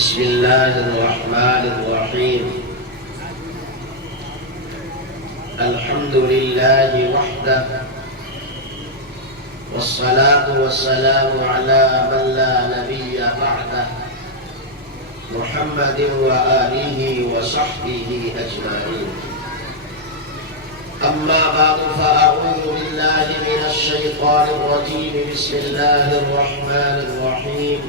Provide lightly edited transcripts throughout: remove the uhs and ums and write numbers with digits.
بسم الله الرحمن الرحيم. الحمد لله وحده، والصلاة والسلام على من لا نبي بعده، محمد وآله وصحبه أجمعين. أما بعد، فأعوذ بالله من الشيطان الرجيم. بسم الله الرحمن الرحيم.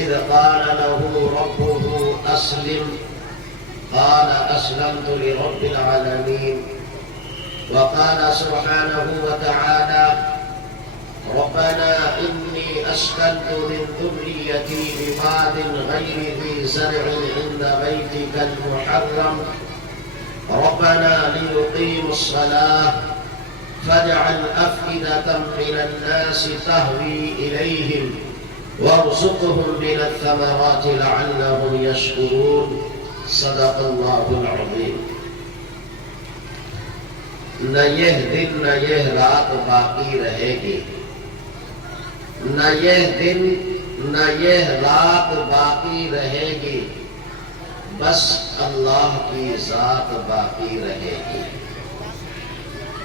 إذ قال له ربه أسلم قال أسلمت لرب العالمين. وقال سبحانه وتعالى ربنا إني أسكنت من ذريتي بواد غير ذي زرع عند بيتك المحرم ربنا ليقيموا الصلاة فاجعل أفئدة من الناس تهوي إليهم وارزقهم من الثمرات لعلهم يشكرون. صدق اللہ العظیم. نہ یہ دن نہ یہ رات باقی رہے گی، نہ یہ دن نہ یہ رات باقی رہے گی، بس اللہ کی ذات باقی رہے گی.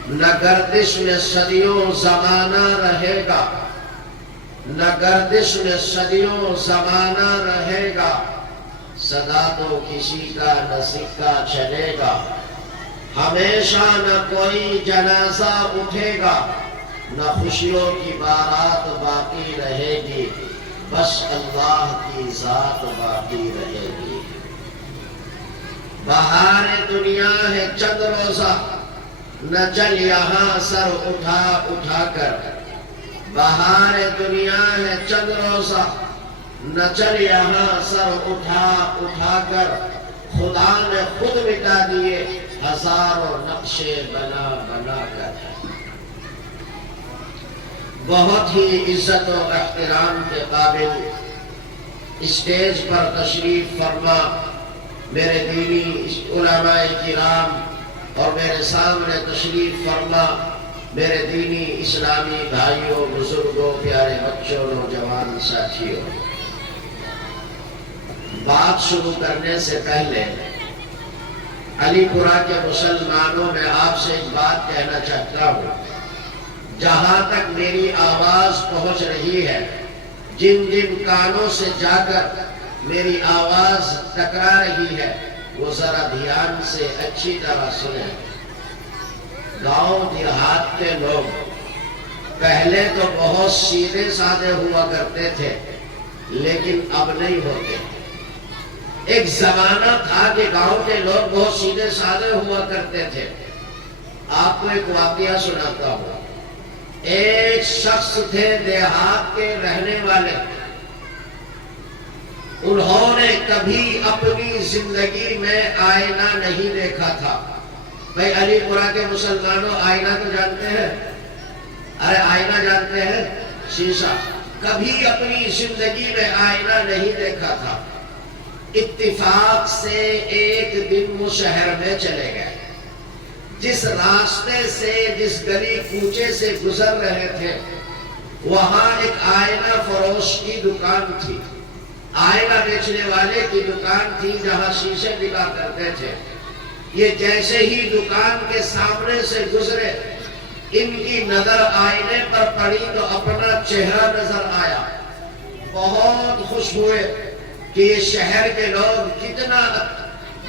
نہ گردش میں صدیوں زمانہ رہے گا، نہ گردش میں صدیوں زمانہ رہے گا، صدا تو کسی کا نہ سکہ چلے گا. ہمیشہ نہ کوئی جنازہ اٹھے گا، نہ خوشیوں کی بارات باقی رہے گی، بس اللہ کی ذات باقی رہے گی. بہار دنیا ہے چند روزہ، نہ چل یہاں سر اٹھا اٹھا کر. بہار دنیا ہے چند روزہ، نہ چل یہاں سر اٹھا اٹھا کر. خدا نے خود مٹا دیے ہزاروں نقشے بنا بنا کر. بہت ہی عزت و احترام کے قابل اسٹیج پر تشریف فرما میرے دینی علماء کرام اور میرے سامنے تشریف فرما میرے دینی اسلامی بھائیوں، بزرگوں، پیارے بچوں، نوجوان ساتھیوں. بات شروع کرنے سے پہلے علی پورہ کے مسلمانوں میں آپ سے ایک بات کہنا چاہتا ہوں. جہاں تک میری آواز پہنچ رہی ہے، جن جن کانوں سے جا کر میری آواز ٹکرا رہی ہے، وہ ذرا دھیان سے اچھی طرح سنیں. گاؤں دیہات کے لوگ پہلے تو بہت سیدھے سادے ہوا کرتے تھے، لیکن اب نہیں ہوتے. ایک زمانہ تھا کہ گاؤں کے لوگ بہت سیدھے سادے ہوا کرتے تھے. آپ کو ایک واقعہ سناتا ہوں. ایک شخص تھے دیہات کے رہنے والے. انہوں نے کبھی اپنی زندگی میں آئینہ نہیں دیکھا تھا. بھائی علی پورہ کے مسلمانوں آئینہ تو جانتے ہیں؟ ارے آئینہ جانتے ہیں؟ شیشہ. کبھی اپنی زندگی میں آئینہ نہیں دیکھا تھا. اتفاق سے ایک دن وہ شہر میں چلے گئے. جس راستے سے، جس گلی کوچے سے گزر رہے تھے، وہاں ایک آئینہ فروش کی دکان تھی. آئینہ بیچنے والے کی دکان تھی جہاں شیشے بکا کرتے تھے. یہ جیسے ہی دکان کے سامنے سے گزرے، ان کی نظر آئینے پر پڑی تو اپنا چہرہ نظر آیا. بہت خوش ہوئے کہ یہ شہر کے لوگ کتنا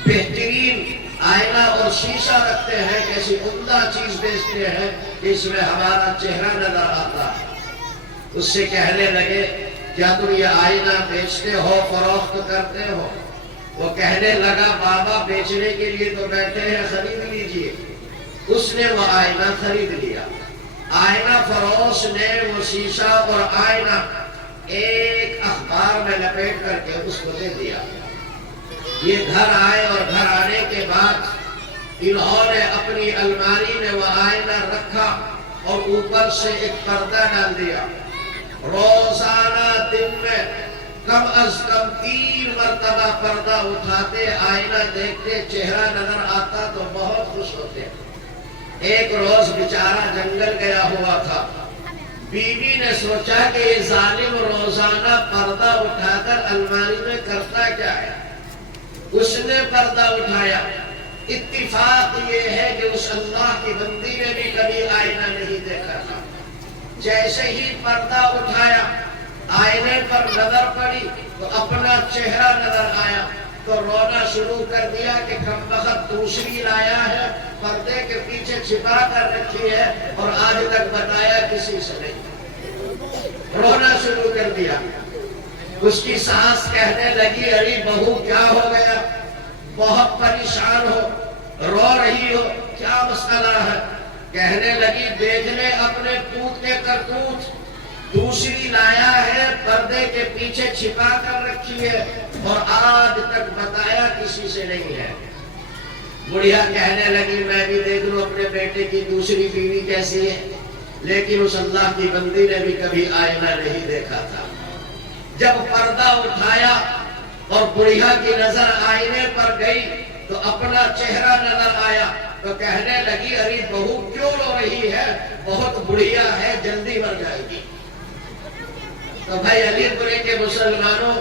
بہترین آئینہ اور شیشہ رکھتے ہیں، کیسی عمدہ چیز بیچتے ہیں کہ اس میں ہمارا چہرہ نظر آتا ہے. اس سے کہنے لگے کیا تم یہ آئینہ بیچتے ہو، فروخت کرتے ہو؟ وہ کہنے لگا بابا بیچنے کے لیے تو بیٹھے ہیں، خرید لیجئے. اس نے وہ آئینہ خرید لیا. آئینہ فروش نے وہ شیشہ اور آئینہ ایک اخبار میں لپیٹ کر کے اس کو دے دیا. یہ گھر آئے اور گھر آنے کے بعد انہوں نے اپنی الماری میں وہ آئینہ رکھا اور اوپر سے ایک پردہ ڈال دیا. روزانہ دن میں کم از کم 3 مرتبہ پردہ اٹھاتے، آئینہ دیکھتے، چہرہ نظر آتا تو بہت خوش ہوتے. ایک روز بیچارہ جنگل گیا ہوا تھا. بیوی نے سوچا کہ یہ ظالم روزانہ پردہ اٹھا کر الماری میں کرتا کیا ہے؟ اس نے پردہ اٹھایا۔ اتفاق یہ ہے کہ اس اللہ کی بندی نے بھی کبھی آئینہ نہیں دیکھا تھا۔ جیسے ہی پردہ اٹھایا، آئینے پر نظر پڑی تو اپنا چہرہ نظر آیا تو رونا شروع کر دیا کہ کمبخت دوسری لایا ہے، پردے کے پیچھے چھپا کر رکھی ہے اور آج تک بتایا کسی سے نہیں۔ رونا شروع کر دیا۔ اس کی ساس کہنے لگی ارے بہو کیا ہو گیا؟ بہت پریشان ہو، رو رہی ہو، کیا مسئلہ ہے؟ کہنے لگی دیکھ لے اپنے پوت کے کرتوت، دوسری لایا ہے، پردے کے پیچھے چھپا کر رکھی ہے اور آج تک بتایا کسی سے نہیں ہے۔ بڑھیا کہنے لگی میں بھی دیکھ لوں اپنے بیٹے کی دوسری بیوی کیسی ہے، لیکن اس اللہ کی بندی نے بھی کبھی آئینہ نہیں دیکھا تھا۔ جب پردہ اٹھایا اور بڑھیا کی نظر آئینے پر گئی تو اپنا چہرہ نظر آیا تو کہنے لگی ارے بہو کیوں رو رہی ہے؟ بہت بڑھیا ہے، جلدی مر جائے گی۔ تو بھائی علی پورے کے مسلمانوں،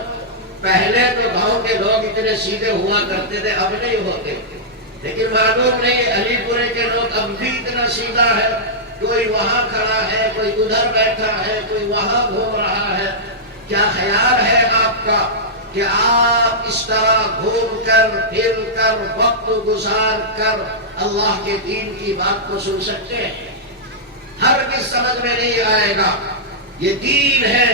پہلے تو گاؤں کے لوگ اتنے سیدھے ہوا کرتے تھے، اب نہیں ہوتے، لیکن معلوم نہیں علی پورے کے لوگ اب بھی اتنا سیدھا ہے، کوئی وہاں کھڑا ہے، کوئی ادھر بیٹھا ہے، کوئی وہاں گھوم رہا ہے۔ کیا خیال ہے آپ کا کہ آپ اس طرح گھوم کر پھر کر وقت گزار کر اللہ کے دین کی بات کو سن سکتے ہیں؟ ہرگز سمجھ میں نہیں آئے گا۔ یہ دین ہے،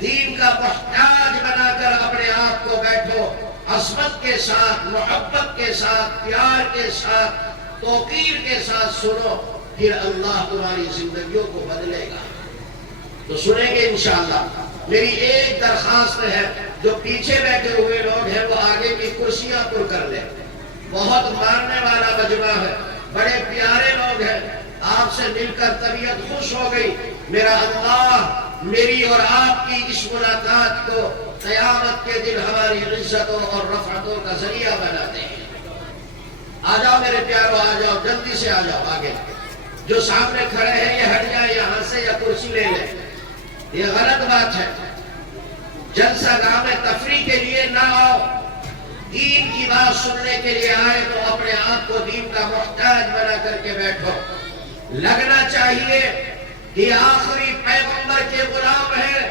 دین کا محتاج بنا کر اپنے آپ کو بیٹھو، عظمت کے ساتھ، محبت کے ساتھ، پیار کے ساتھ، توقیر کے ساتھ سنو، پھر اللہ تمہاری زندگیوں کو بدلے گا۔ تو سنیں گے انشاءاللہ۔ میری ایک درخواست ہے، جو پیچھے بیٹھے ہوئے لوگ ہیں وہ آگے کی کرسیاں پر کر لیں۔ بہت ماننے والا مجمع ہے، بڑے پیارے لوگ ہیں، آپ سے مل کر طبیعت خوش ہو گئی۔ میرا اللہ میری اور آپ کی اس ملاقات کو قیامت کے دن ہماری عزتوں اور رفعتوں کا ذریعہ بناتے ہیں۔ آ جاؤ میرے پیارو، آ جاؤ، جلدی سے آ جاؤ آگے۔ جو سامنے کھڑے ہیں یہ ہٹ جائیں یہاں سے یا کرسی لے لیں، یہ غلط بات ہے۔ جلسہ گاہ میں تفریح کے لیے نہ آؤ، دین کی بات سننے کے لیے آئے تو اپنے آپ کو دین کا محتاج بنا کر کے بیٹھو۔ لگنا چاہیے کہ آخری پیغمبر کے غلام ہیں،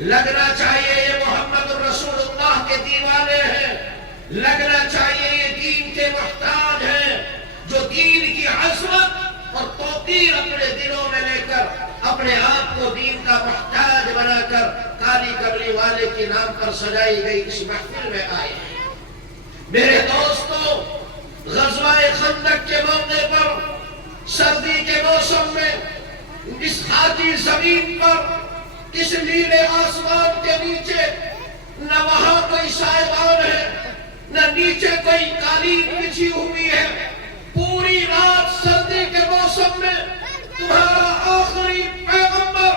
لگنا چاہیے یہ محمد رسول اللہ کے دیوانے ہیں، لگنا چاہیے یہ دین کے محتاج ہیں، جو دین کی عظمت اور توقیر اپنے دلوں میں لے کر اپنے آپ کو دین کا محتاج بنا کر کالی کملی والے کے نام پر سجائی گئی اس محفل میں آئے ہیں۔ میرے دوستوں، غزوہ خندق کے موقع پر سردی کے موسم میں اس خاکی زمین پر اس نیلے آسمان کے نیچے نہ وہاں کوئی سائبان ہے، نہ نیچے کوئی قالین بچھی ہوئی ہے، پوری رات سردی کے موسم میں تمہارا آخری پیغمبر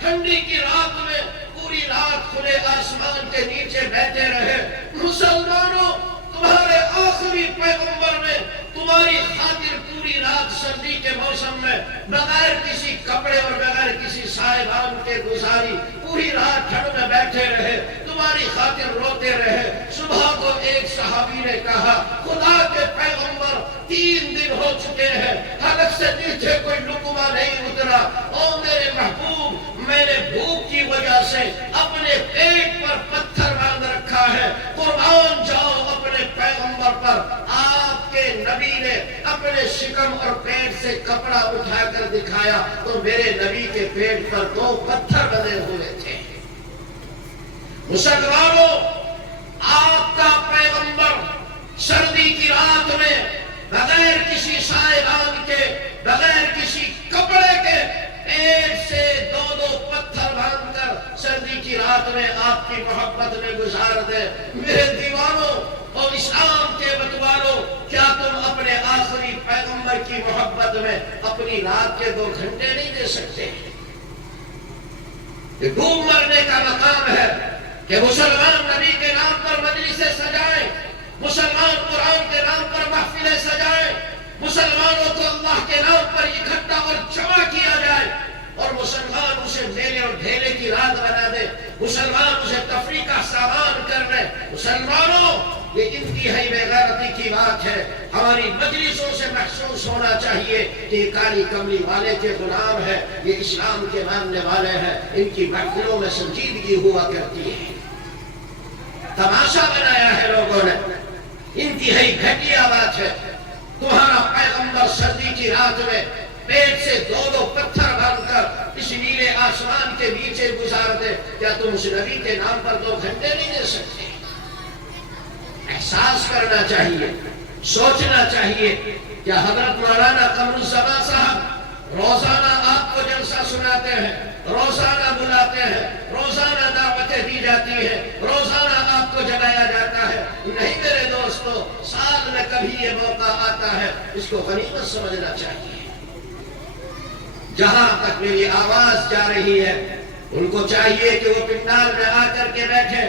ٹھنڈی کی رات میں پوری رات کھلے آسمان کے نیچے بیٹھے رہے۔ مسلمانوں، تمہارے آخری پیغمبر نے تمہاری خاطر پوری رات سردی کے موسم میں بغیر کسی کپڑے اور بغیر کسی سائبان کے گزاری پوری رات ٹھنڈ میں بیٹھے رہے، تمہاری خاطر روتے رہے۔ صبح کو ایک صحابی نے کہا خدا کے پیغمبر 3 دن ہو چکے ہیں، حلق سے نیچے کوئی لقمہ نہیں اترا، او میرے محبوب، میں نے بھوک کی وجہ سے اپنے پیٹ پر پتھر باندھ رکھا ہے، قربان جاؤ اپنے پیغمبر پر۔ آپ کے نبی نے اپنے شکم اور پیٹ سے کپڑا اٹھا کر دکھایا تو میرے نبی کے پیٹ پر 2 پتھر بندھے ہوئے تھے۔ مسلمانوں، آپ کا پیغمبر سردی کی رات میں بغیر کسی سائبان کے، بغیر کسی کپڑے کے پیٹ سے 2 پتھر باندھ کر سردی کی رات میں آپ کی محبت میں گزار دے۔ میرے دیوانوں اور اسلام کے بتوالوں، کیا تم اپنے آخری پیغمبر کی محبت میں اپنی رات کے 2 گھنٹے نہیں دے سکتے؟ یہ ڈوب مرنے کا مقام ہے کہ مسلمان نبی کے نام پر مجلسیں سجائیں، مسلمان قرآن کے نام پر محفلیں سجائیں، مسلمانوں کو اللہ کے نام پر اکٹھا اور جمع کیا جائے، اور مسلمان اسے میلے اور ڈھیلے کی رات بنا دے، مسلمان اسے تفریح کا سامان کر لے۔ مسلمانوں، یہ انتہائی بے غیرتی کی بات ہے۔ ہماری مجلسوں سے محسوس ہونا چاہیے کہ یہ کالی کملی والے کے غلام ہیں، یہ اسلام کے ماننے والے ہیں، ان کی محفلوں میں سنجیدگی ہوا کرتی ہے۔ تماشا بنایا ہے لوگوں نے، انتہائی گھٹیا بات ہے۔ تمہارا پیغمبر سردی کی رات میں پیٹ سے دو پتھر بھر کر اس نیلے آسمان کے نیچے گزار دے، کیا تم اس نبی کے نام پر 2 گھنٹے نہیں دے سکتے؟ احساس کرنا چاہیے، سوچنا چاہیے۔ کیا حضرت مولانا قمر الزمان صاحب روزانہ آپ کو جلسہ سناتے ہیں، روزانہ بلاتے ہیں، روزانہ دعوتیں دی جاتی ہیں، روزانہ آپ کو جگایا جاتا ہے؟ نہیں میرے دوستو، سال میں کبھی یہ موقع آتا ہے، اس کو غنیمت سمجھنا چاہیے۔ جہاں تک میری آواز جا رہی ہے، ان کو چاہیے کہ وہ پنڈال میں آ کر کے بیٹھے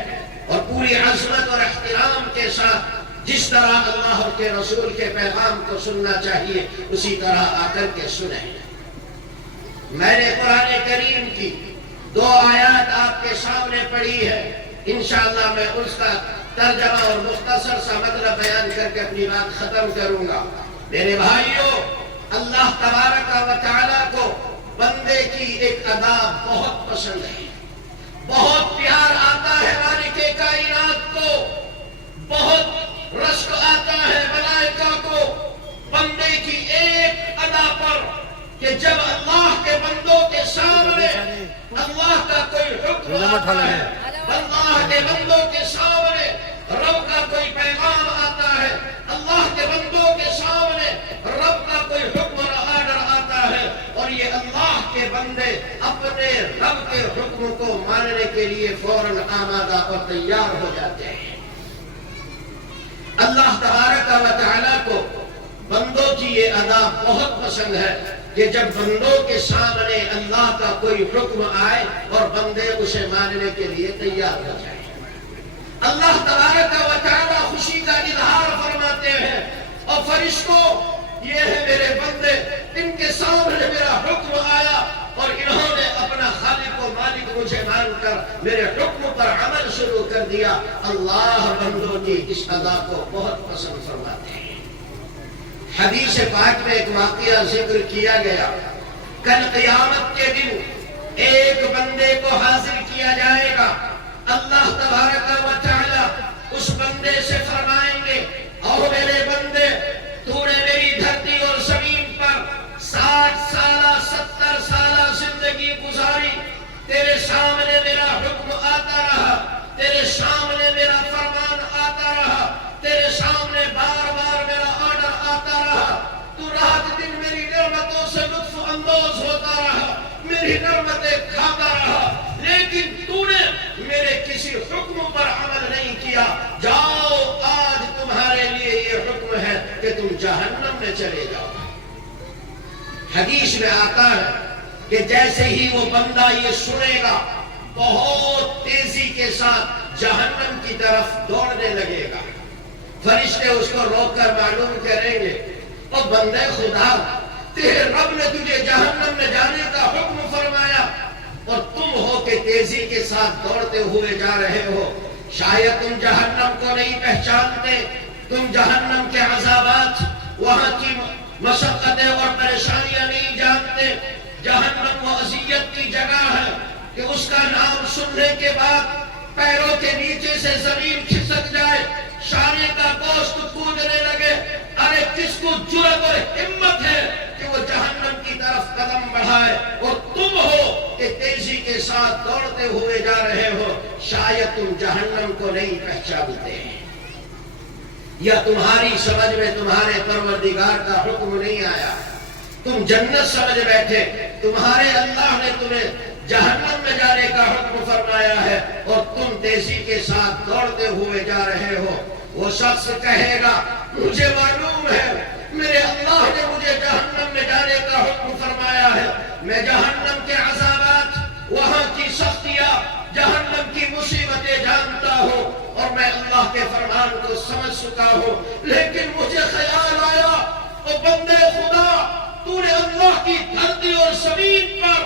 اور پوری عظمت اور احترام کے ساتھ جس طرح اللہ اور کے رسول کے پیغام کو سننا چاہیے اسی طرح آ کر کے سنیں۔ میں نے قرآن کریم کی 2 آیات آپ کے سامنے پڑھی ہے، انشاءاللہ میں اس کا ترجمہ اور مختصر سا مطلب بیان کر کے اپنی بات ختم کروں گا۔ میرے بھائیوں، اللہ تبارک و تعالیٰ کو بندے کی ایک ادا بہت پسند ہے، بہت پیار آتا ہے مالک کائنات کو، بہت رشک آتا ہے ملائکہ کو بندے کی ایک ادا پر کہ جب اللہ کے بندوں کے سامنے اللہ کا کوئی حکم آتا ہے، اللہ کے بندوں کے سامنے رب کا کوئی پیغام آتا ہے، اللہ کے بندوں کے سامنے رب کا کوئی حکم اور آرڈر آتا ہے، اور یہ اللہ کے بندے اپنے رب کے حکم کو ماننے کے لیے فوراً آمادہ اور تیار ہو جاتے ہیں۔ اللہ تبارک و تعالیٰ کو بندوں کی یہ ادا بہت پسند ہے کہ جب بندوں کے سامنے اللہ کا کوئی حکم آئے اور بندے اسے ماننے کے لیے تیار ہو جائیں۔ اللہ تبارک و تعالیٰ خوشی کا اظہار فرماتے ہیں، اور فرشتوں، یہ ہے میرے بندے، ان کے سامنے میرا حکم آیا اور انہوں نے اپنا خالق و مالک مجھے مان کر میرے حکم پر عمل شروع کر دیا۔ اللہ بندوں کی اس ادا کو بہت پسند فرماتے ہیں۔ حدیث پاک میں ایک واقعہ ذکر کیا گیا، کل قیامت کے دن ایک بندے کو حاضر کیا جائے گا، اللہ تبارک و تعالی اس بندے سے فرمائیں گے، اور میرے بندے، تو نے میری دھرتی اور زمین پر 60 سالہ 70 سالہ زندگی گزاری، تیرے سامنے میرا حکم آتا رہا، تیرے سامنے میرا فرمان آتا رہا، تیرے سامنے بار بار میرا آرڈر آتا رہا، تو رات دن میری نعمتوں سے لطف اندوز ہوتا رہا، میری نعمتیں کھاتا رہا، لیکن تو نے میرے کسی حکم پر عمل نہیں کیا۔ جاؤ، آج تمہارے لیے یہ حکم ہے کہ تم جہنم میں چلے جاؤ۔ حدیث میں آتا ہے کہ جیسے ہی وہ بندہ یہ سنے گا، بہت تیزی کے ساتھ جہنم کی طرف دوڑنے لگے گا۔ فرشتے اس کو روک کر معلوم کریں گے، او بندے خدا، تیرے رب نے تجھے جہنم میں جانے کا حکم فرمایا اور تم ہو کہ تیزی کے ساتھ دوڑتے ہوئے جا رہے ہو، شاید تم جہنم کو نہیں پہچانتے، تم جہنم کے عذابات، وہاں کی مشقتیں اور پریشانیاں نہیں جانتے۔ جہنم وہ اذیت کی جگہ ہے کہ اس کا نام سننے کے بعد پیروں کے نیچے سے زمین کھسک جائے، شانے کا گوشت کودنے لگے۔ ارے کس کو جرأت اور ہمت ہے کہ وہ جہنم کی طرف قدم بڑھائے، اور تم ہو کہ تیزی کے ساتھ دوڑتے ہوئے جا رہے ہو، شاید تم جہنم کو نہیں پہچانتے، یا تمہاری سمجھ میں تمہارے پروردگار کا حکم نہیں آیا، تم جنت سمجھ بیٹھے، تمہارے اللہ نے تمہیں جہنم میں جانے کا حکم فرمایا ہے اور تم تیزی کے ساتھ دوڑتے ہوئے جا رہے ہو۔ وہ شخص کہے گا، مجھے معلوم ہے میرے اللہ نے مجھے جہنم میں جانے کا حکم فرمایا ہے، میں جہنم کے عذابات، وہاں کی سختیاں، جہنم کی مصیبتیں جانتا ہوں، اور میں اللہ کے فرمان کو سمجھ چکا ہوں، لیکن مجھے خیال آیا، او بندے خدا، تو نے اللہ کی دھرتی اور زمین پر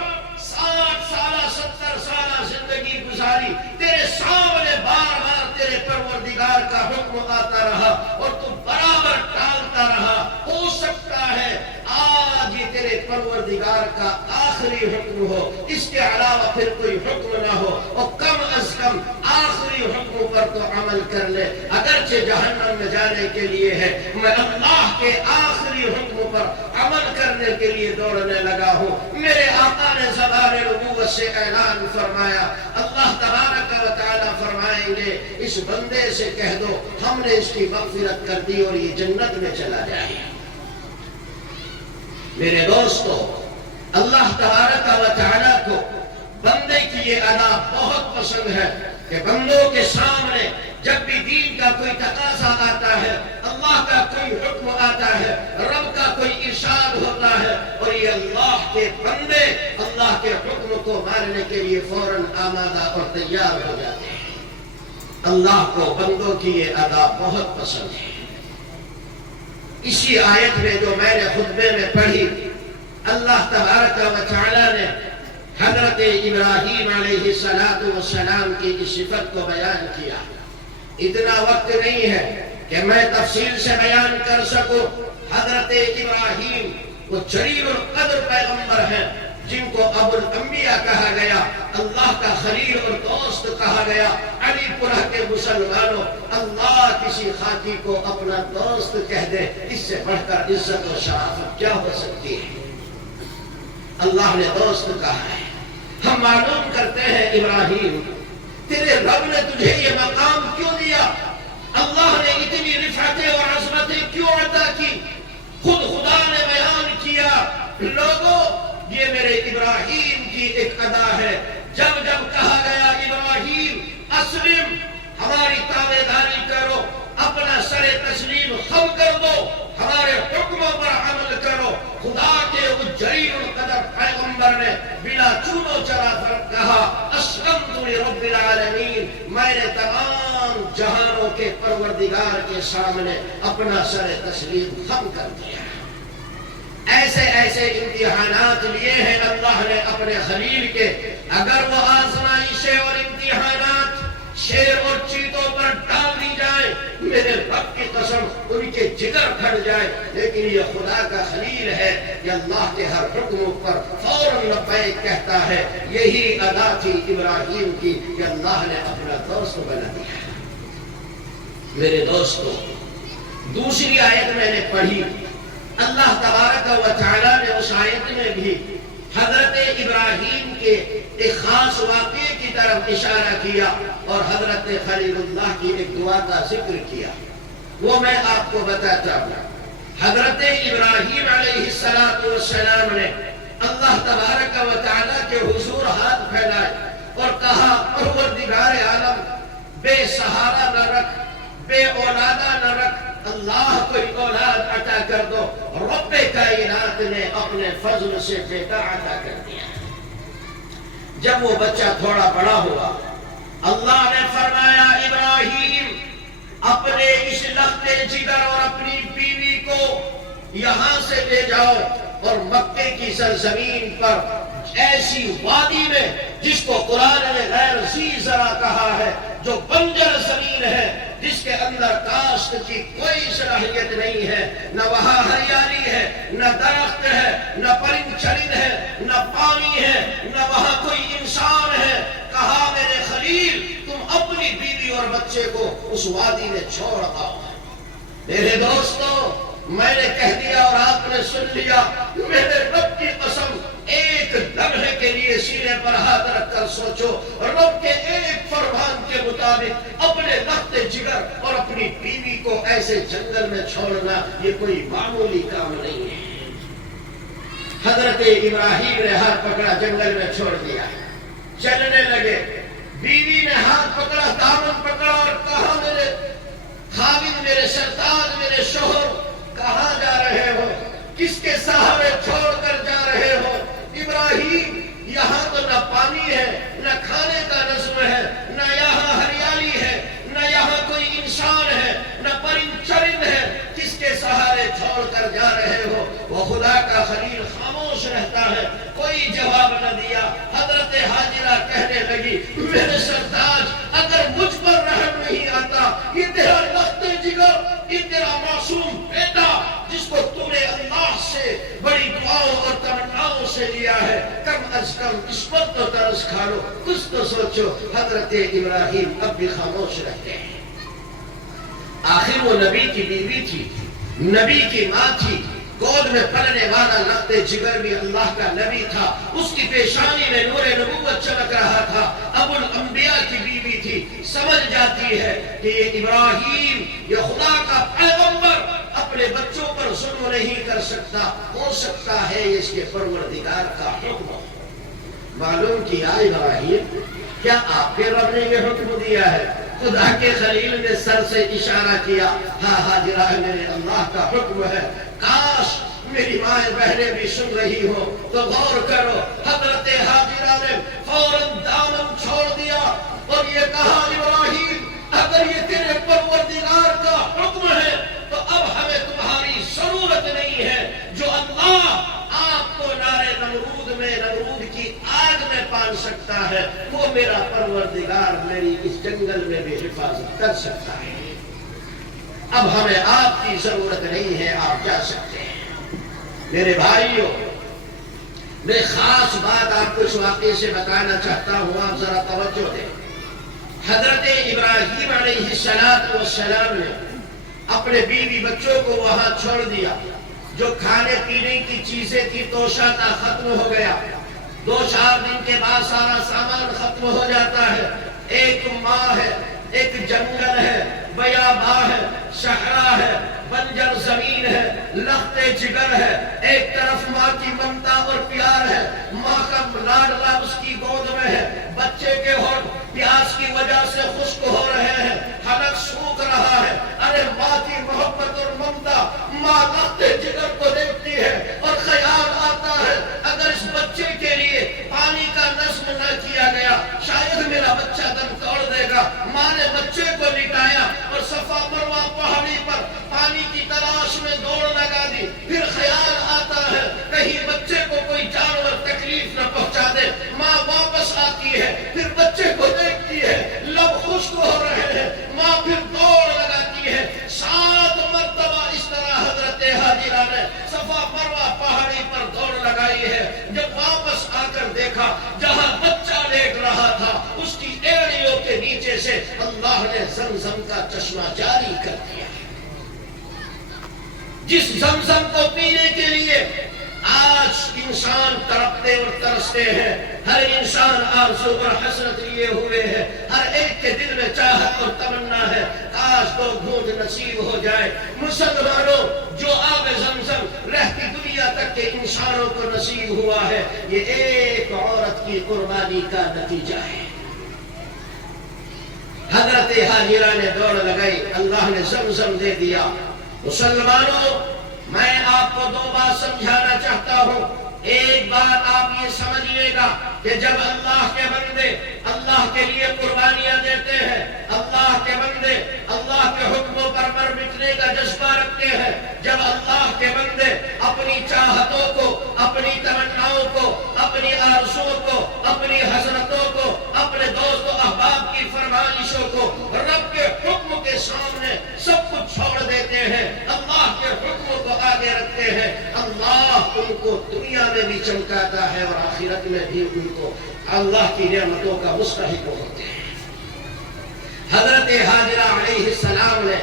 سالہ 70 سالہ زندگی گزاری، تیرے سامنے بار بار تیرے پروردگار کا حکم آتا رہا اور تو برابر ٹالتا رہا، ہو سکتا ہے آج یہ تیرے پروردگار کا آخری حکم ہو، اس کے علاوہ پھر کوئی حکم نہ ہو، اور کم از کم آخری حکم پر تو عمل کر لے، اگرچہ جہنم میں جانے کے لیے ہے، میں اللہ کے آخری حکم پر عمل کرنے کے لیے دوڑنے لگا ہوں۔ میرے آقا نے زبان نبوت سے اعلان فرمایا، اللہ تبارک و تعالیٰ فرمائیں گے اس بندے سے کہہ دو ہم نے اس کی مغفرت کر دی اور یہ جنت میں چلا جائے۔ میرے دوستو، اللہ تبارک و تعالیٰ کو بندے کی یہ ادا بہت پسند ہے کہ بندوں کے سامنے جب بھی دین کا کوئی تقاضا آتا ہے، اللہ کا کوئی حکم آتا ہے، رب کا کوئی ارشاد ہوتا ہے، اور یہ اللہ کے بندے اللہ کے حکم کو ماننے کے لیے فوراً آمادہ اور تیار ہو جاتے ہیں۔ اللہ کو بندوں کی یہ ادا بہت پسند ہے۔ اسی آیت میں جو میں نے خطبے میں پڑھی، اللہ تبارک و تعالیٰ نے حضرت ابراہیم علیہ السلام کی اس صفت کو بیان کیا۔ اتنا وقت نہیں ہے کہ میں تفصیل سے بیان کر سکوں۔ حضرت ابراہیم وہ جلیل القدر پیغمبر ہیں جن کو ابو الانبیاء کہا گیا، اللہ کا خلیل اور دوست کہا گیا۔ علی پورہ کے مسلمانوں، اللہ کسی خاکی کو اپنا دوست کہہ دے، اس سے بڑھ کر عزت و شرافت کیا ہو سکتی ہے؟ اللہ نے دوست کہا ہے۔ ہم معلوم کرتے ہیں ابراہیم، تیرے رب نے تجھے یہ مقام کیوں دیا؟ اللہ نے اتنی رفعتیں اور عظمتیں کیوں عطا کی؟ خود خدا نے بیان کیا، لوگوں یہ میرے ابراہیم کی ایک ادا ہے۔ جب جب کہا گیا ابراہیم اسلم، ہماری تابعداری کرو، اپنا سر تسلیم خم کر دو، ہمارے حکموں پر عمل کرو، خدا کے اس جلیل القدر پیغمبر نے بلا چون و چرا کہا اسلمت لرب العالمین، میں نے تمام جہانوں کے پروردگار کے سامنے اپنا سر تسلیم خم کر دیا۔ ایسے ایسے امتحانات لیے ہیں اللہ نے اپنے خلیل کے، اگر وہ آزمائشیں اور امتحانات شیر اور چیتوں پر ڈال دی جائیں، میرے رب کی قسم ان کے جگر پھٹ جائے، لیکن یہ خدا کا خلیل ہے، یہ اللہ کے ہر حکم پر فوراً لبیک کہتا ہے۔ یہی ادا تھی ابراہیم کی کہ اللہ نے اپنا دوست بنا دیا۔ میرے دوستو، دوسری آیت میں نے پڑھی، اللہ تبارک و تعالیٰ نے اس آیت میں بھی حضرت ابراہیم کے ایک خاص واقعے کی طرف اشارہ کیا اور حضرت خلیل اللہ کی ایک دعا کا ذکر کیا، وہ میں آپ کو بتاتا ہوں۔ حضرت ابراہیم علیہ السلام نے اللہ تبارک و تعالیٰ کے حضور ہاتھ پھیلائے اور کہا پروردگار عالم، بے سہارا نہ رکھ، بے اولادہ نہ رکھ، اللہ کوئی اولاد عطا کر دو۔ رب کائنات نے اپنے فضل سے بیٹا عطا کر دیا۔ جب وہ بچہ تھوڑا بڑا ہوا، اللہ نے فرمایا ابراہیم اپنے اس لخت جگر اور اپنی بیوی کو یہاں سے لے جاؤ اور مکے کی سرزمین پر ایسی وادی میں جس کو قرآن نے غیر ذی زرع کہا ہے، جو بنجر زمین ہے، جس کے اندر کاشت کی کوئی صلاحیت نہیں ہے، نہ وہاں ہریالی ہے، نہ درخت ہے، نہ پرند چرند ہے، نہ پانی ہے، نہ وہاں کوئی انسان ہے، کہا میرے خلیل تم اپنی بیوی اور بچے کو اس وادی میں چھوڑ آؤ۔ میرے دوستو، میں نے کہہ دیا اور آپ نے سن لیا، میرے رب کی قسم ایک لمحے کے لیے سینے پر ہاتھ رکھ کر سوچو، رب کے ایک فرمان کے مطابق اپنے لخت جگر اور اپنی بیوی کو ایسے جنگل میں چھوڑنا یہ کوئی معمولی کام نہیں ہے۔ حضرت ابراہیم نے ہاتھ پکڑا، جنگل میں چھوڑ دیا، چلنے لگے۔ بیوی نے ہاتھ پکڑا، دامن پکڑا اور کہا میرے خاوند، میرے سرتاج، میرے شوہر، کہاں جا رہے ہو؟ کس کے سہارے چھوڑ کر جا رہے ہو؟ ابراہیم، یہاں تو نہ پانی ہے، نہ کھانے کا نظم ہے، نہ یہاں ہریالی ہے، نہ یہاں کوئی انسان ہے، نہ پرند چرند ہے، کس کے سہارے چھوڑ کر جا رہے ہو؟ وہ خدا کا خلیل خاموش رہتا ہے، کوئی جواب نہ دیا۔ حضرت کم از کم اس پر تو ترس کھا لو، کچھ تو سوچو۔ حضرت ابراہیم اب بھی خاموش رہتے ہیں۔ آخر وہ نبی کی بیوی تھی، نبی کی ماں تھی، گود میں پلنے والا لخت جگر بھی اللہ کا نبی تھا، اس کی پیشانی میں نور نبوت چمک رہا تھا، ابو الانبیاء کی بیوی تھی، سمجھ جاتی ہے کہ یہ ابراہیم، یہ خدا کا پیغمبر اپنے بچوں پر ظلم نہیں کر سکتا، ہو سکتا ہے اس کے پروردگار کا حکم۔ معلوم کیا ابراہیم، کیا آپ کے رب نے یہ حکم دیا ہے؟ خدا کے خلیل نے سر سے اشارہ کیا، ہاں ہاجرہ میرے اللہ کا حکم ہے۔ کاش میری مائیں بہنیں بھی سن رہی ہو تو غور کرو۔ حضرت ہاجرہ نے فوراً دامن چھوڑ دیا اور یہ کہا، ابراہیم اگر یہ تیرے پروردگار کا حکم ہے تو اب ہمیں تمہاری ضرورت نہیں ہے۔ جو اللہ آپ کو نارے نمرود میں، نمرود کی آگ میں پال سکتا ہے، وہ میرا پروردگار میری اس جنگل میں بھی حفاظت کر سکتا ہے۔ اب ہمیں آپ کی ضرورت نہیں ہے، آپ جا سکتے ہیں۔ میرے بھائیوں، میں خاص بات آپ کو اس واقعے سے بتانا چاہتا ہوں، آپ ذرا توجہ دیں۔ حضرت ابراہیم علیہ السلام نے اپنے بیوی بچوں کو وہاں چھوڑ دیا، جو کھانے پینے کی چیزیں تھی توشہ تھا، ختم ہو گیا۔ 2-4 دن کے بعد سارا سامان ختم ہو جاتا ہے۔ ایک ماں ہے، ایک جنگل ہے، بیاباں ہے، صحرا ہے، بنجر زمین ہے، لخت جگر ہے، ایک طرف ماں کی ممتا اور پیار ہے، ماں کا لاڈلا اس کی گود میں ہے، بچے کے ہونٹ پیاس کی وجہ سے خشک ہو رہے ہیں، حلق سوکھ رہا ہے۔ ارے ماں کی محبت اور ممتا، ماں لخت جگر کو دیکھتی ہے اور خیال آتا ہے اگر اس بچے کے لیے پانی کا نظم نہ کیا گیا شاید میرا بچہ دم توڑ دے گا۔ ماں نے بچے کو لٹایا اور صفا مروہ پہاڑی پر پانی کی تلاش میں دوڑ لگا دی۔ پھر خیال آتا ہے کہیں بچے کو کوئی جانور تکلیف نہ پہنچا دے۔ ماں واپس آتی ہے، پھر بچے کو دیکھتی ہے، لب خشک ہو رہے ہیں، ماں پھر دوڑ لگاتی ہے۔ 7 مرتبہ اس طرح حضرت ہاجرہ نے صفا مروہ پہاڑی پر دوڑ لگائی ہے۔ جب واپس آ کر دیکھا جہاں بچہ لیٹ رہا تھا اس کی ایڑیوں کے نیچے سے اللہ نے زمزم کا چشمہ جاری کر دیا، جس زمزم کو پینے کے لیے آج انسان تڑپتے اور ترستے ہیں۔ ہر انسان آرزو اور حسرت لیے ہوئے ہے، ہر ایک کے دل میں چاہت اور تمنا ہے کاش 2 گھونٹ نصیب ہو جائے۔ مسلمانوں، جو آب زمزم رہتی دنیا تک کے انسانوں کو نصیب ہوا ہے، یہ ایک عورت کی قربانی کا نتیجہ ہے۔ حضرت ہاجرہ نے دوڑ لگائی، اللہ نے زمزم دے دیا۔ مسلمانوں، میں آپ کو 2 بات سمجھانا چاہتا ہوں۔ ایک بات آپ یہ سمجھیے گا کہ جب اللہ کے بندے اللہ کے لیے قربانیاں دیتے ہیں، اللہ کے بندے اللہ کے حکموں پر مر مٹنے کا جذبہ رکھتے ہیں، جب اللہ کے بندے اپنی چاہتوں کو، اپنی تمناؤں کو، اپنی آرزوؤں کو، اپنی حسرتوں کو، اپنے دوست و احباب کی فرمائشوں کو رب کے حکم کے سامنے سب کچھ چھوڑ دیتے ہیں، اللہ کے حکم کو آگے رکھتے ہیں، اللہ ان کو دنیا میں بھی چمکاتا ہے اور آخرت میں بھی ان کو اللہ کی نعمتوں کا مستحق ہوتے ہیں۔ حضرت ہاجرہ علیہ السلام نے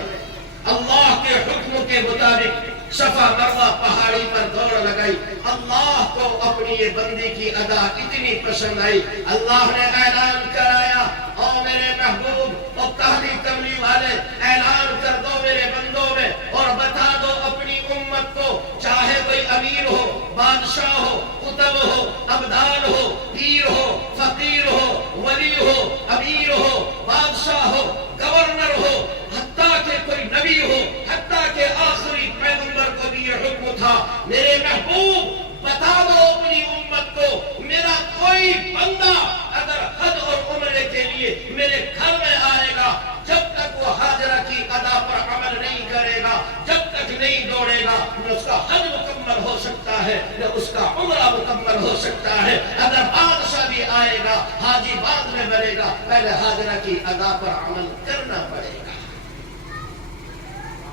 اللہ کے حکم کے مطابق صفا مروہ پہاڑی پر دوڑ لگائی۔ اللہ کو اپنی یہ بندی کی ادا اتنی پسند آئی، اللہ نے اعلان کرایا، او میرے محبوب، او کہلی کملی والے، اعلان کر دو میرے بندوں میں اور بتا دو اپنی امت کو، چاہے کوئی امیر ہو، بادشاہ ہو، قطب ہو، ابدال ہو، پیر ہو، فقیر ہو، ولی ہو، امیر ہو، بادشاہ ہو، گورنر ہو، حتیٰ کہ کوئی نبی ہو، حتیٰ کہ آخری پیغمبر کو بھی یہ حکم تھا، میرے محبوب بتا دو اپنی امت کو، میرا کوئی بندہ اگر حج اور عمرے کے لیے میرے گھر میں آئے گا، جب تک وہ ہاجرہ کی ادا پر عمل نہیں کرے گا، جب تک نہیں دوڑے گا، نہ اس کا حج مکمل ہو سکتا ہے، نہ اس کا عمرہ مکمل ہو سکتا ہے۔ اگر بادشاہ بھی آئے گا، حاجی بعد میں بنے گا، پہلے ہاجرہ کی ادا پر عمل کرنا پڑے گا۔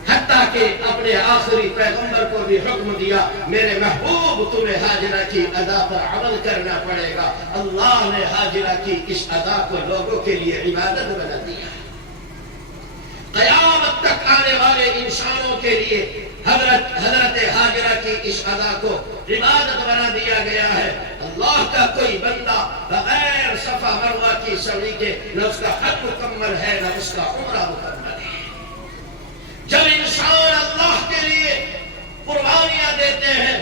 حتیٰ حتیٰ کہ اپنے آخری پیغمبر کو بھی حکم دیا میرے محبوب تمہیں حاجرہ کی ادا پر عمل کرنا پڑے گا۔ اللہ نے حاجرہ کی اس ادا کو لوگوں کے لیے عبادت بنا دیا۔ قیامت تک آنے والے انسانوں کے لیے حضرت حاجرہ کی اس ادا کو عبادت بنا دیا گیا ہے۔ اللہ کا کوئی بندہ بغیر صفا مروہ کی سعی کے نہ اس کا حج مکمل ہے نہ اس کا عمرہ مکمل ہے۔ جب انسان اللہ کے لیے قربانیاں دیتے ہیں،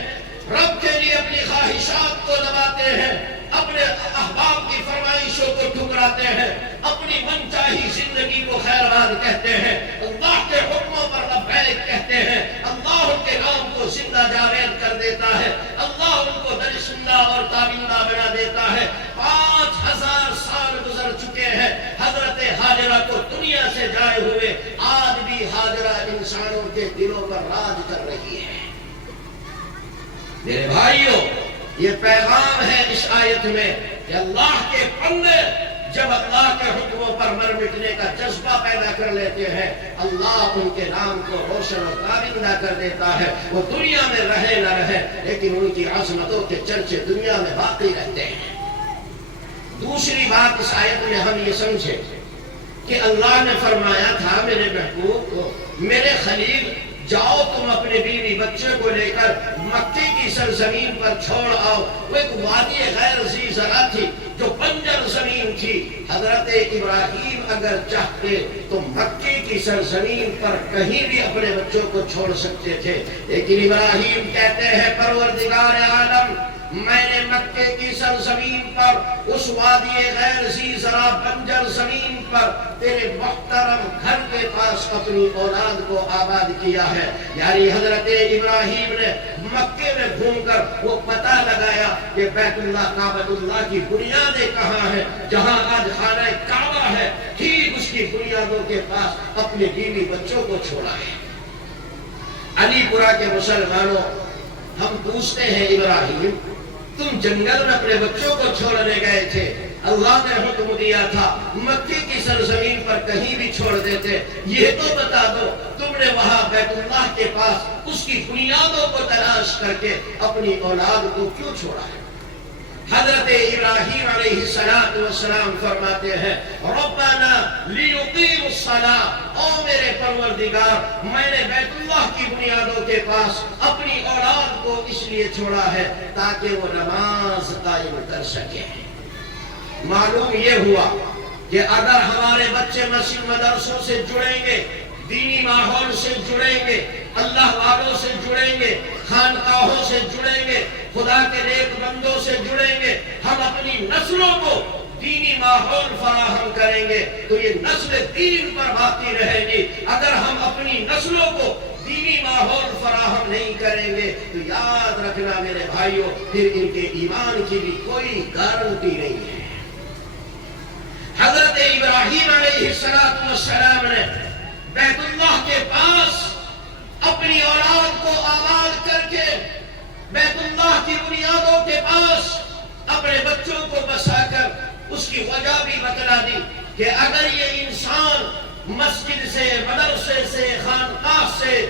رب کے لیے اپنی خواہشات کو دباتے ہیں، اپنے احباب کی فرمائشوں کو ٹھکراتے ہیں، اپنی من چاہی زندگی کو خیر آباد کہتے ہیں، اللہ کے حکموں پر لبیک کہتے ہیں، اللہ ان کے نام کو زندہ جاوید کر دیتا ہے، اللہ ان کو درشندہ اور تابندہ بنا دیتا ہے۔ 5000 سال گزر چکے ہیں حضرت حاجرہ کو دنیا سے جائے ہوئے، آج بھی حاجرہ انسانوں کے دلوں پر راج کر رہی ہے۔ میرے بھائیوں، یہ پیغام ہے اس آیت میں کہ اللہ کے بندے جب اللہ کے حکموں پر مر مٹنے کا جذبہ پیدا کر لیتے ہیں، اللہ ان کے نام کو روشن اور تابندہ کر دیتا ہے۔ وہ دنیا میں رہے نہ رہے لیکن ان کی عظمتوں کے چرچے دنیا میں باقی رہتے ہیں۔ دوسری بات اس آیت میں ہم یہ سمجھے کہ اللہ نے فرمایا تھا میرے محبوب کو، میرے خلیل جاؤ تم اپنے بیوی بچے کو لے کر مکے کی سرزمین پر چھوڑ آؤ۔ وہ ایک وادی غیر ذی زرع تھی جو بنجر زمین تھی۔ حضرت ابراہیم اگر چاہتے تو مکے کی سرزمین پر کہیں بھی اپنے بچوں کو چھوڑ سکتے تھے، لیکن ابراہیم کہتے ہیں پروردگار عالم، میں نے مکے کی سرزمین پر اس وادی غیر ذی زرع بنجر زمین پر تیرے محترم گھر کے پاس اپنی اولاد کو آباد کیا ہے۔ یعنی حضرت ابراہیم نے مکے میں گھوم کر وہ پتہ لگایا کہ بیت اللہ کعبۃ اللہ کی بنیادیں کہاں ہیں، جہاں آج خانہ کعبہ ہے ٹھیک اس کی بنیادوں کے پاس اپنے بیوی بچوں کو چھوڑا ہے۔ علی پورہ کے مسلمانوں، ہم پوچھتے ہیں ابراہیم تم جنگل میں اپنے بچوں کو چھوڑنے گئے تھے، اللہ نے حکم دیا تھا مکے کی سرزمین پر کہیں بھی چھوڑ دیتے، یہ تو بتا دو تم نے وہاں بیت اللہ کے پاس اس کی بنیادوں کو تلاش کر کے اپنی اولاد کو کیوں چھوڑا ہے؟ حضرت ابراہیم علیہ السلام فرماتے ہیں ربنا لیقیموا الصلاۃ، او میرے پروردگار میں نے بیت اللہ کی بنیادوں کے پاس اپنی اولاد کو اس لیے چھوڑا ہے تاکہ وہ نماز قائم کر سکے۔ معلوم یہ ہوا کہ اگر ہمارے بچے مسجد مدرسوں سے جڑیں گے، دینی ماحول سے جڑیں گے، اللہ والوں سے جڑیں گے، خانقاہوں سے جڑیں گے، خدا کے نیک بندوں سے جڑیں گے، ہم اپنی نسلوں کو دینی ماحول فراہم کریں گے تو یہ نسل دین پر باقی رہے گی۔ اگر ہم اپنی نسلوں کو دینی ماحول فراہم نہیں کریں گے تو یاد رکھنا میرے بھائیوں، پھر ان کے ایمان کی بھی کوئی گارنٹی نہیں ہے۔ حضرت ابراہیم علیہ السلام نے بیت اللہ کے پاس اپنی اولاد کو آباد کر کے بیت اللہ کی بنیادوں کے پاس اپنے بچوں کو بسا کر اس کی وجہ بھی بتلا دی کہ اگر یہ انسان مسجد سے، مدرسے سے، خانقاہ سے،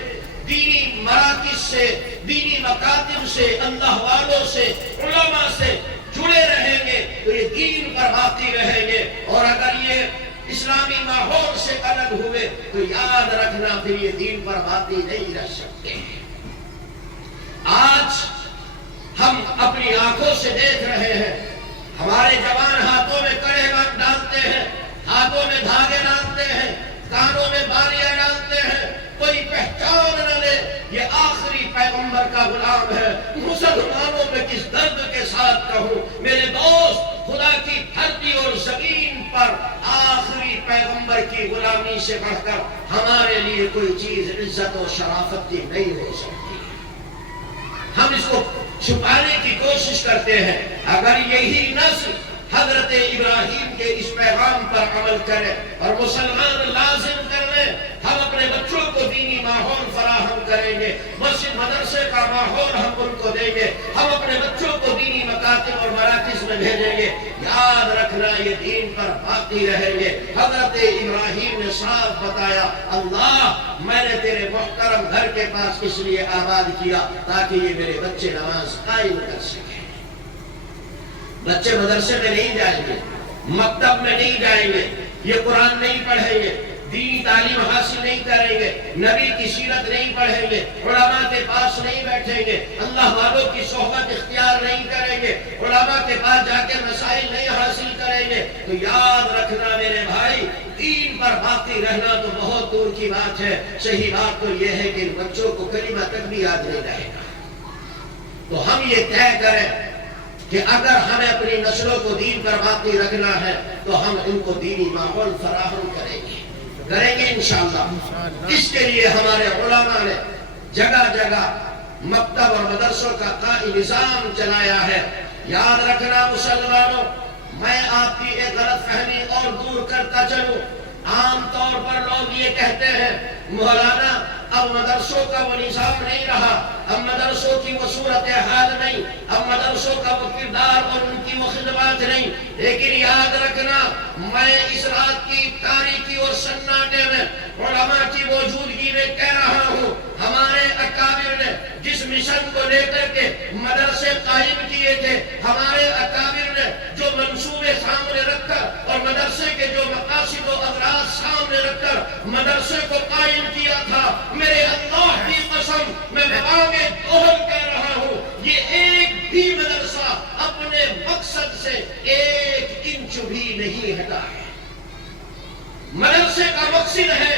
دینی مراکز سے، دینی مکاتب سے، اللہ والوں سے، علماء سے جڑے رہیں گے تو یہ دین پر باقی رہیں گے، اور اگر یہ اسلامی ماحول سے الگ ہوئے تو یاد رکھنا پھر یہ دین پر باقی نہیں رہ سکتے۔ آج ہم اپنی آنکھوں سے دیکھ رہے ہیں ہمارے جوان ہاتھوں میں کڑے ڈالتے ہیں، ہاتھوں میں دھاگے ڈالتے ہیں، کانوں میں بالیاں ڈالتے ہیں، کوئی پہچان نہ لے یہ آخری پیغمبر کا غلام ہے۔ مسلمانوں میں کس درد کے ساتھ کہوں میرے دوست، خدا کی دھرتی اور زمین پر آخری پیغمبر کی غلامی سے بڑھ کر ہمارے لیے کوئی چیز عزت و شرافت کی نہیں ہو سکتی۔ ہم اس کو چھپانے کی کوشش کرتے ہیں۔ اگر یہی نسل حضرت ابراہیم کے اس پیغام پر عمل کرے اور مسلمان لازم کر لیں ہم اپنے بچوں کو دینی ماحول فراہم کریں گے، مسجد مدرسے کا ماحول ہم ان کو دیں گے، ہم اپنے بچوں کو دینی مکاتب اور مراکز میں بھیجیں گے، یاد رکھنا یہ دین پر باقی رہیں گے۔ حضرت ابراہیم نے صاف بتایا، اللہ میں نے تیرے محترم گھر کے پاس اس لیے آباد کیا تاکہ یہ میرے بچے نماز قائم کر سکیں۔ بچے مدرسے میں نہیں جائیں گے، مکتب میں نہیں جائیں گے، یہ قرآن نہیں پڑھیں گے، دینی تعلیم حاصل نہیں کریں گے، نبی کی سیرت نہیں پڑھیں گے، علماء کے پاس نہیں بیٹھیں گے، اللہ والوں کی صحبت اختیار نہیں کریں گے، علماء کے پاس جا کے مسائل نہیں حاصل کریں گے، تو یاد رکھنا میرے بھائی، دین پر باقی رہنا تو بہت دور کی بات ہے۔ صحیح بات تو یہ ہے کہ ان بچوں کو کلمہ تک بھی یاد نہیں رہے گا۔ تو ہم یہ طے کریں کہ اگر ہمیں اپنی نسلوں کو دین پر باقی رکھنا ہے تو ہم ان کو دینی ماحول فراہم کریں گے انشاءاللہ۔ اس کے لیے ہمارے علماء نے جگہ جگہ مکتب اور مدرسوں کا نظام چلایا ہے۔ یاد رکھنا مسلمانوں، میں آپ کی ایک غلط فہمی اور دور کرتا چلوں۔ عام طور پر لوگ یہ کہتے ہیں مولانا اب مدرسوں کا وہ نظام نہیں رہا، اب مدرسوں کی وہ صورتحال نہیں، اب مدرسوں کا وہ کردار اور ان کی وہ خدمات نہیں۔ لیکن یاد رکھنا، میں اس رات کی تاریکی اور سناٹے میں علماء کی موجودگی میں کہہ رہا ہوں، ہمارے اکابر نے جس مشن کو لے کر کے مدرسے قائم کیے تھے، ہمارے اکابر نے جو منصوبے سامنے رکھ کر اور مدرسے کے جو مقاصد و اغراض سامنے رکھ کر مدرسے کو قائم کیا تھا، میرے اللہ کی قسم میں ببانگ دوہل کہہ رہا ہوں، یہ ایک بھی مدرسہ اپنے مقصد سے 1 انچ بھی نہیں ہٹا ہے۔ مدرسے کا مقصد ہے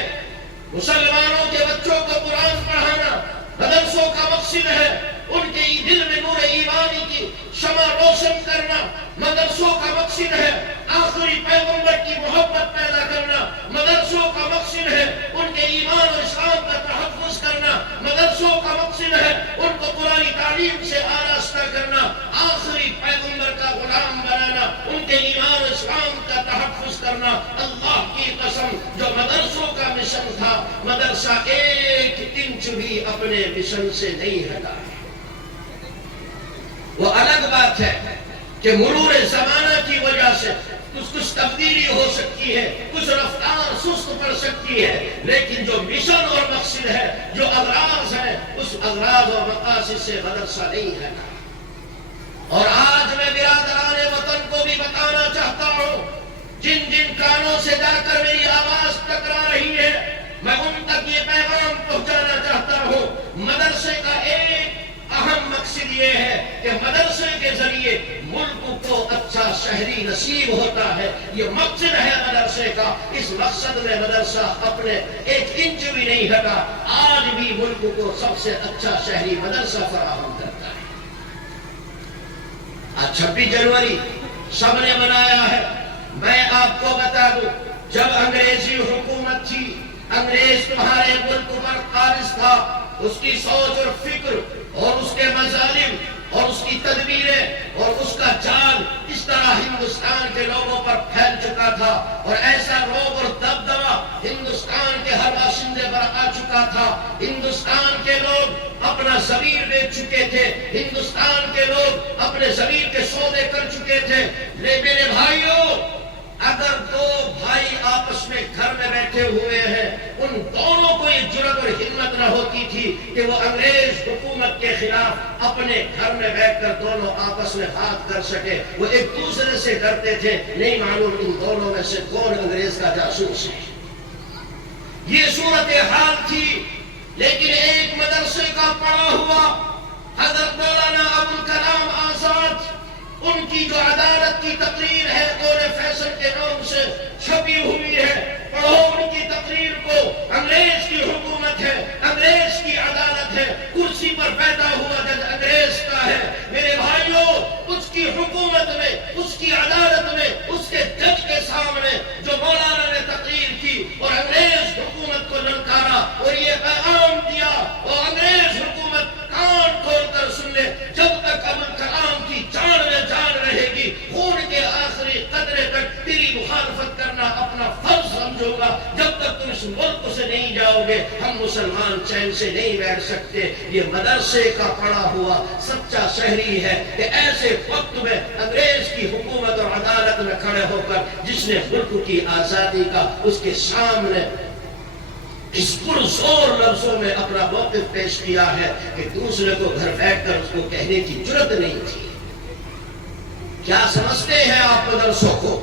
مسلمانوں کے بچوں کو قرآن پڑھانا، مدرسوں کا مقصد ہے ان کے دل میں نور ایمانی کی شمع روشن کرنا، مدرسوں کا مقصد ہے آخری پیغمبر کی محبت پیدا کرنا، مدرسوں کا مقصد ہے ان کے ایمان اور اسلام کا تحفظ کرنا، مدرسوں کا مقصد ہے ان کو قرآنی تعلیم سے آراستہ کرنا، آخری پیغمبر کا غلام بنانا، ان کے ایمان اور اسلام کا تحفظ کرنا۔ اللہ کی قسم، جو مدرسوں کا مشن تھا، مدرسہ 1 انچ بھی اپنے مشن سے نہیں ہٹا ہے۔ وہ الگ بات ہے کہ مرور زمانہ کی وجہ سے کچھ تبدیلی ہو سکتی ہے، کچھ رفتار سست پڑ سکتی ہے، لیکن جو مشن اور مقصد ہے، جو اغراض ہے، اس اغراض اور مقاصد سے مدرسہ نہیں ہے۔ اور آج میں برادران وطن کو بھی بتانا چاہتا ہوں، جن جن کانوں سے جا کر میری آواز ٹکرا رہی ہے، میں ان تک یہ پیغام پہنچانا چاہتا ہوں، مدرسے کا ایک اہم مقصد یہ ہے کہ مدرسے کے ذریعے ملک کو اچھا شہری نصیب ہوتا ہے۔ یہ مقصد ہے مدرسے کا، اس مقصد میں مدرسہ اپنے 1 انچ بھی نہیں ہٹا، آج بھی ملک کو سب سے اچھا شہری مدرسہ فراہم کرتا ہے۔ آج 26 جنوری سب نے منایا ہے، میں آپ کو بتا دوں، جب انگریزی حکومت تھی، انگریز تمہارے ملک پر قابض تھا، اس کی سوچ اور فکر اور اس کے مظالم اور اس کی تدبیریں اور اس کا جال اس طرح ہندوستان کے لوگوں پر پھیل چکا تھا، اور ایسا روب اور دبدبا ہندوستان کے ہر باشندے پر آ چکا تھا۔ ہندوستان کے لوگ اپنا ضمیر بیچ چکے تھے، ہندوستان کے لوگ اپنے ضمیر کے سودے کر چکے تھے۔ میرے بھائیوں، اگر 2 بھائی آپس میں گھر میں بیٹھے ہوئے ہیں، ان دونوں کو یہ جرأت اور ہمت نہ ہوتی تھی کہ وہ انگریز حکومت کے خلاف اپنے گھر میں بیٹھ کر دونوں آپس میں بات کر سکے۔ وہ ایک دوسرے سے ڈرتے تھے، نہیں معلوم ان دونوں میں سے کون انگریز کا جاسوس ہے۔ یہ صورتحال تھی، لیکن ایک مدرسے کا پڑھا ہوا حضرت مولانا ابوالکلام آزاد، ان کی جو عدالت کی تقریر ہے قول فیصل کے نام سے چھپی ہوئی ہے، پڑھو ان کی تقریر کو۔ انگریز کی حکومت ہے، انگریز کی عدالت ہے، کرسی پر بیٹھا ہوا جج انگریز کا ہے۔ میرے بھائیوں، اس کی حکومت میں، اس کی عدالت میں، اس کے جج کے سامنے جو مولانا نے تقریر کی اور انگریز حکومت کو للکارا اور یہ پیغام دیا، اور انگریز حکومت کان کھول کر سن لے، جب تک ابوالکلام کی جان میں جان رہے گی، خون کے آخری قطرے تک تیری مخالفت کرنا اپنا فرض سمجھو گا، جب تک تم اس ملک سے نہیں جاؤ گے ہم مسلمان چین سے نہیں بیٹھ سکتے۔ یہ مدرسے کا پڑا ہوا سچا شہری ہے کہ ایسے وقت میں انگریز کی حکومت اور عدالت میں کھڑے ہو کر جس نے ملک کی آزادی کا اس کے سامنے اس پرزور لفظوں میں اپنا موقف پیش کیا ہے کہ دوسرے کو گھر بیٹھ کر اس کو کہنے کی جرت نہیں تھی۔ کیا سمجھتے ہیں آپ مدرسوں کو؟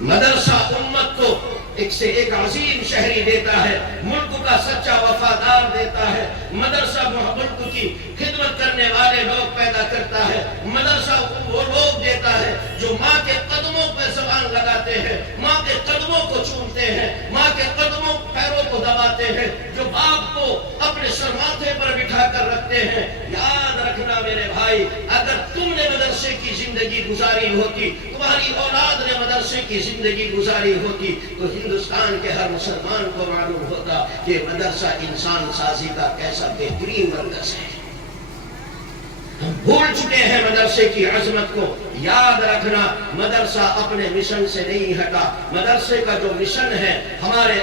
مدرسہ امت کو ایک سے ایک عظیم شہری دیتا ہے، ملک کا سچا وفادار دیتا ہے، مدرسہ ملک کی خدمت کرنے والے لوگ پیدا کرتا ہے، مدرسہ وہ لوگ دیتا ہے جو ماں کے قدموں پہ زبان لگاتے ہیں، ماں کے قدموں کو چومتے ہیں، ماں کے قدموں پیروں کو دباتے ہیں، جو باپ کو اپنے سر ماتھے پر بٹھا کر رکھتے ہیں۔ یاد رکھنا میرے بھائی، اگر تم نے مدرسے کی زندگی گزاری ہوتی، تمہاری اولاد نے مدرسے کی زندگی گزاری ہوتی، تو ہندوستان کے ہر مسلمان کو معلوم ہوتا کہ مدرسہ انسان سازی کا کیسا بہترین مرکز ہے۔ ہم بھول چکے ہیں مدرسے کی عظمت کو۔ یاد رکھنا مدرسہ اپنے مشن سے نہیں ہٹا۔ مدرسے کا جو مشن ہے، ہمارے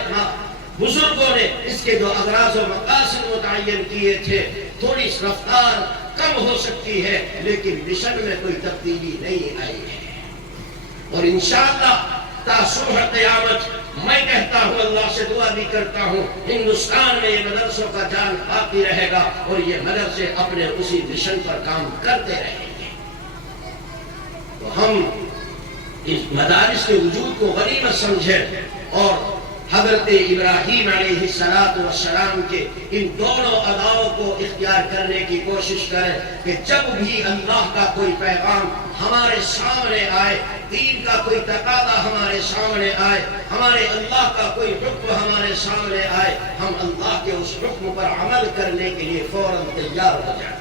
بزرگوں نے اس کے جو اغراض و مقاصد متعین کیے تھے، تھوڑی رفتار کم ہو سکتی ہے لیکن مشن میں کوئی تبدیلی نہیں آئی ہے۔ اور انشاءاللہ تا صبح قیامت میں کہتا ہوں، اللہ سے دعا بھی کرتا ہوں، ہندوستان میں یہ مدرسوں کا جان باقی رہے گا اور یہ مدرسے اپنے اسی مشن پر کام کرتے رہیں گے۔ تو ہم اس مدارس کے وجود کو غنیمت سمجھیں اور حضرت ابراہیم علیہ السلام کے ان دونوں اداؤں کو اختیار کرنے کی کوشش کریں کہ جب بھی اللہ کا کوئی پیغام ہمارے سامنے آئے، دین کا کوئی تقاضا ہمارے سامنے آئے، ہمارے اللہ کا کوئی حکم ہمارے سامنے آئے، ہم اللہ کے اس حکم پر عمل کرنے کے لیے فوراً تیار ہو جائیں۔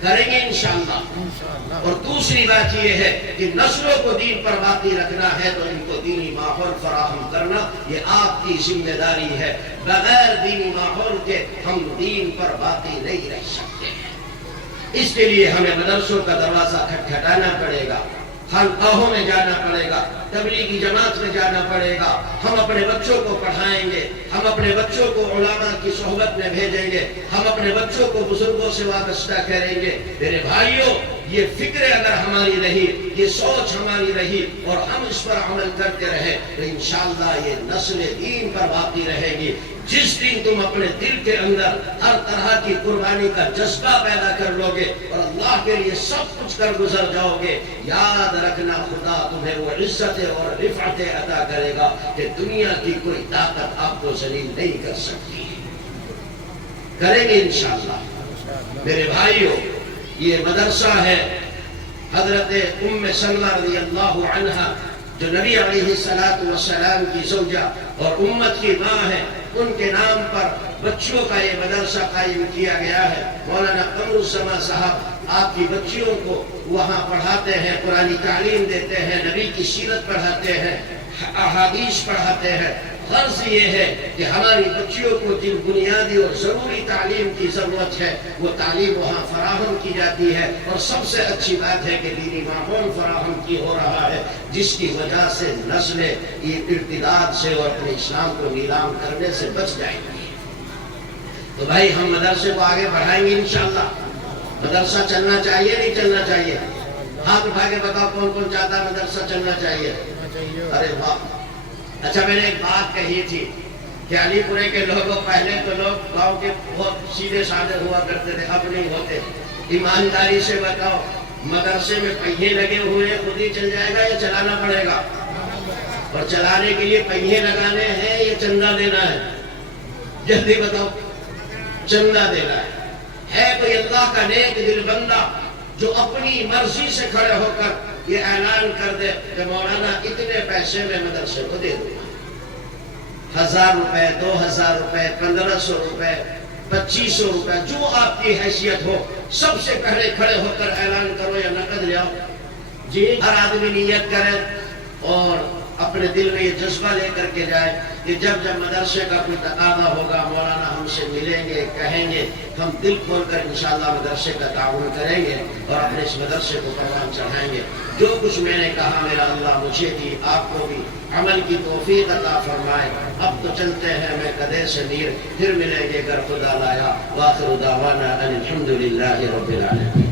کریں گے انشاءاللہ۔ اور دوسری بات یہ ہے کہ نسلوں کو دین پر باقی رکھنا ہے تو ان کو دینی ماحول فراہم کرنا یہ آپ کی ذمہ داری ہے۔ بغیر دینی ماحول کے ہم دین پر باقی نہیں رہ سکتے ہیں۔ اس کے لیے ہمیں مدرسوں کا دروازہ کھٹکھٹانا پڑے گا، خانقاہوں میں جانا پڑے گا، تبلیغی جماعت میں جانا پڑے گا، ہم اپنے بچوں کو پڑھائیں گے، ہم اپنے بچوں کو علماء کی صحبت میں بھیجیں گے، ہم اپنے بچوں کو بزرگوں سے وابستہ کریں گے۔ میرے بھائیوں، یہ فکر اگر ہماری رہی، یہ سوچ ہماری رہی اور ہم اس پر عمل کرتے رہے تو انشاءاللہ یہ نسل دین پر باقی رہے گی۔ جس دن تم اپنے دل کے اندر ہر طرح کی قربانی کا جذبہ پیدا کر لو گے اور اللہ کے لیے سب کچھ کر گزر جاؤ گے، یاد رکھنا خدا تمہیں وہ عزت اور رفعت عطا کرے گا کہ دنیا کی کوئی طاقت آپ کو ذلیل نہیں کر سکتی۔ کریں گے انشاءاللہ۔ میرے بھائیوں، یہ مدرسہ ہے حضرت ام سلمہ رضی اللہ عنہا جو نبی علیہ السلام کی زوجہ اور امت کی ماں ہے، ان کے نام پر بچوں کا یہ مدرسہ قائم کیا گیا ہے۔ مولانا قمر الزمان صاحب آپ کی بچیوں کو وہاں پڑھاتے ہیں، قرآنی تعلیم دیتے ہیں، نبی کی سیرت پڑھاتے ہیں، احادیث پڑھاتے ہیں۔ غرض یہ ہے کہ ہماری بچیوں کو جن بنیادی اور ضروری تعلیم کی ضرورت ہے وہ تعلیم وہاں فراہم کی جاتی ہے، اور سب سے اچھی بات ہے کہ دینی ماحول فراہم کی ہو رہا ہے جس کی وجہ سے نسلیں ارتداد سے اور اپنے اسلام کو نیلام کرنے سے بچ جائیں گی۔ تو بھائی ہم مدرسے کو آگے بڑھائیں گے انشاءاللہ۔ مدرسہ چلنا چاہیے نہیں چلنا چاہیے؟ ہاتھ اٹھا کے بتاؤ کون کون چاہتا ہے مدرسہ چلنا چاہیے؟ ارے واہ! اچھا، میں نے ایک بات کہی تھی کہ علی پورے کے لوگوں پہلے تو لوگ گاؤں کے بہت سیدھے سادے ہوا کرتے تھے، اب نہیں ہوتے۔ ایمانداری سے بتاؤ، مدرسے میں پہیے لگے ہوئے خود ہی چل جائے گا یا چلانا پڑے گا؟ اور چلانے کے لیے پہیے لگانے ہیں یا چندہ دینا ہے؟ جلدی بتاؤ۔ چندہ دینا ہے کوئی اللہ کا نیک دل بندہ جو اپنی مرضی سے کھڑے ہو کر یہ اعلان کر دے کہ مولانا اتنے پیسے میں مدرسے کو دے دوں، 1000 روپے، 2000 روپے، 1500 روپے، 2500 روپے، جو آپ کی حیثیت ہو، سب سے پہلے کھڑے ہو کر اعلان کرو یا نقد لے آؤ۔ جی، ہر آدمی نیت کرے اور اپنے اپنے دل میں یہ جذبہ لے کر کے جائے کہ جب جب مدرسے کا کوئی تقاضا ہوگا مولانا ہم سے ملیں گے، کہیں گے، ہم دل کھول کر انشاءاللہ مدرسے کا تعاون کریں گے اور اپنے اس مدرسے کو پروان چڑھائیں گے۔ جو کچھ میں نے کہا میرا اللہ مجھے بھی آپ کو بھی عمل کی توفیق عطا فرمائے۔ اب تو چلتے ہیں میں قدے سے نیر، پھر ملیں گے گر خدا لایا۔ وآخر دعوانا ان الحمد للہ رب العالمین۔